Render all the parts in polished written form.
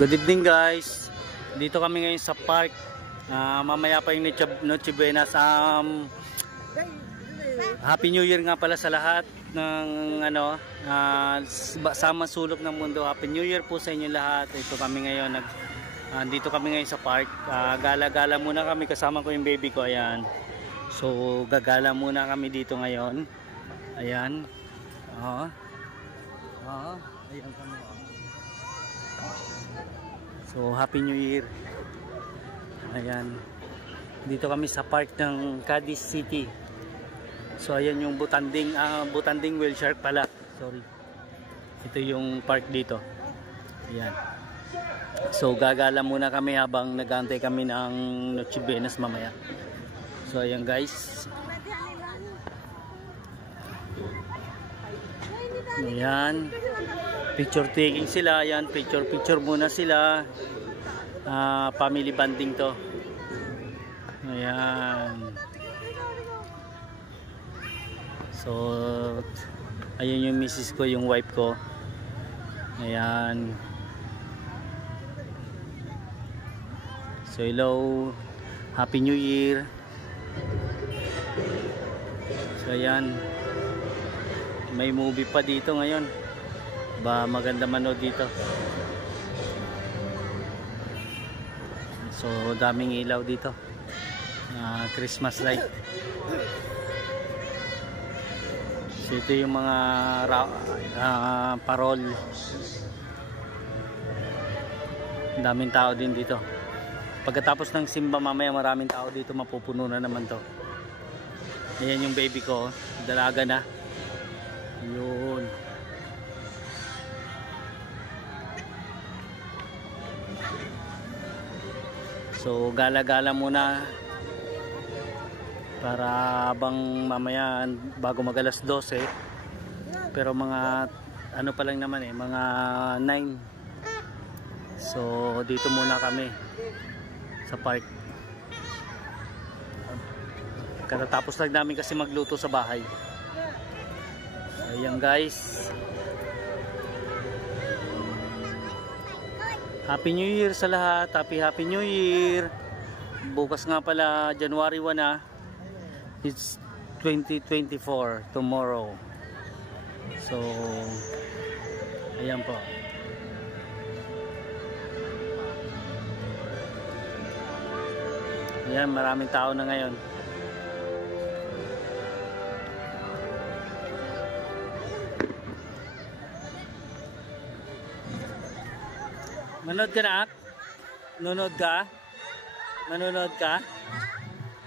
Good evening guys. Dito kami ngayon sa park. Mamaya pa yung Noche Buenas. Happy New Year nga pala sa lahat ng sama sulok ng mundo. Happy New Year po sa inyo lahat. Ito kami ngayon dito kami ngayon sa park. Gala-gala muna kami, kasama ko yung baby ko. Ayan. So gagala muna kami dito ngayon. Ayan. Ayan kami. So Happy New Year. Ayan. Dito kami sa park ng Cadiz City. So ayan yung Butanding Whale Shark pala. Sorry. Ito yung park dito. Ayan. So gagala muna kami habang nag-aantay kami ng Noche Buenas mamaya. So ayan guys. Ayan. Picture taking sila. Ayan. Picture muna sila. Family bonding to. Ayan. So ayun yung misis ko, yung wife ko. Ayan. So hello, Happy New Year. So ayan, may movie pa dito ngayon. Ba maganda manood dito. So daming ilaw dito. Christmas light. So ito yung mga parol. Daming tao din dito. Pagkatapos ng simba mamaya maraming tao dito, mapupuno na naman to. Ayan yung baby ko, dalaga na. Yun. So gala-gala muna para habang mamaya bago mag alas 12, pero mga ano pa lang naman mga 9. So dito muna kami sa park. Katatapos lang namin kasi magluto sa bahay. Ayan guys. Happy New Year sa lahat. Happy New Year. Bukas nga pala January 1 na. It's 2024 tomorrow. So ayan po. Ayan, maraming tao na ngayon. Manood ka na, Ak? Manood ka? Manonood ka?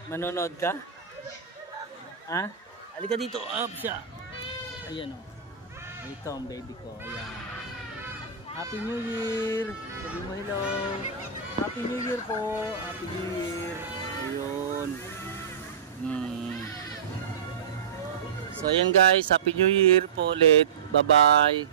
Manonood ka? Ha? Halika dito. Up siya. Ayan o. Ito ang baby ko. Ayan. Happy New Year. Sabi mo hello. Happy New Year po. Happy New Year. Ayun. So ayan guys. Happy New Year po ulit. Bye bye.